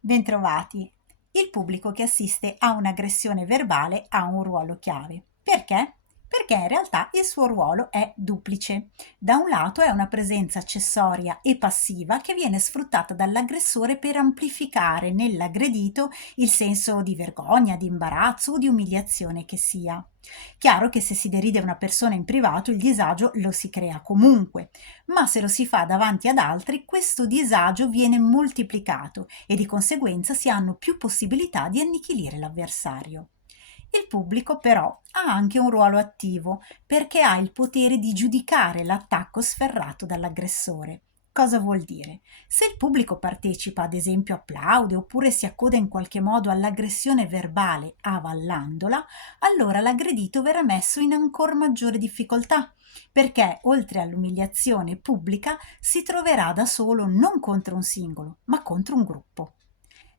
Bentrovati. Il pubblico che assiste a un'aggressione verbale ha un ruolo chiave. Perché? Perché in realtà il suo ruolo è duplice. Da un lato è una presenza accessoria e passiva che viene sfruttata dall'aggressore per amplificare nell'aggredito il senso di vergogna, di imbarazzo o di umiliazione che sia. Chiaro che se si deride una persona in privato il disagio lo si crea comunque, ma se lo si fa davanti ad altri questo disagio viene moltiplicato e di conseguenza si hanno più possibilità di annichilire l'avversario. Il pubblico però ha anche un ruolo attivo perché ha il potere di giudicare l'attacco sferrato dall'aggressore. Cosa vuol dire? Se il pubblico partecipa, ad esempio applaude oppure si accoda in qualche modo all'aggressione verbale avallandola, allora l'aggredito verrà messo in ancora maggiore difficoltà perché oltre all'umiliazione pubblica si troverà da solo non contro un singolo, ma contro un gruppo.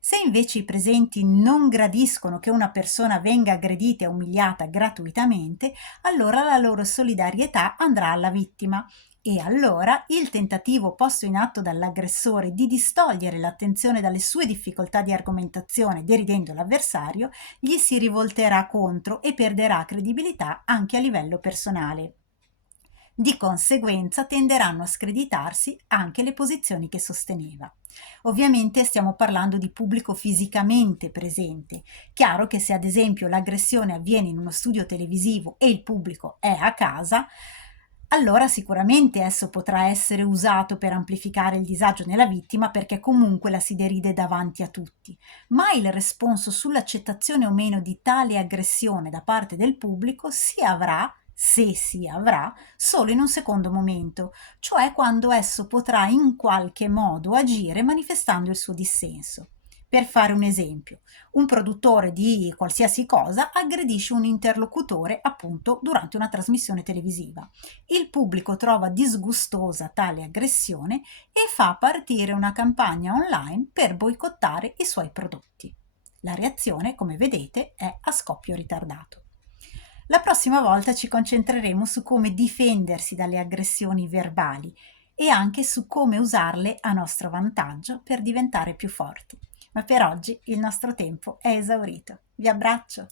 Se invece i presenti non gradiscono che una persona venga aggredita e umiliata gratuitamente, allora la loro solidarietà andrà alla vittima e allora il tentativo posto in atto dall'aggressore di distogliere l'attenzione dalle sue difficoltà di argomentazione deridendo l'avversario gli si rivolterà contro e perderà credibilità anche a livello personale. Di conseguenza tenderanno a screditarsi anche le posizioni che sosteneva. Ovviamente stiamo parlando di pubblico fisicamente presente. Chiaro che se ad esempio l'aggressione avviene in uno studio televisivo e il pubblico è a casa, allora sicuramente esso potrà essere usato per amplificare il disagio nella vittima perché comunque la si deride davanti a tutti. Ma il responso sull'accettazione o meno di tale aggressione da parte del pubblico si avrà, se si avrà, solo in un secondo momento, cioè quando esso potrà in qualche modo agire manifestando il suo dissenso. Per fare un esempio, un produttore di qualsiasi cosa aggredisce un interlocutore appunto durante una trasmissione televisiva. Il pubblico trova disgustosa tale aggressione e fa partire una campagna online per boicottare i suoi prodotti. La reazione, come vedete, è a scoppio ritardato. La prossima volta ci concentreremo su come difendersi dalle aggressioni verbali e anche su come usarle a nostro vantaggio per diventare più forti. Ma per oggi il nostro tempo è esaurito. Vi abbraccio!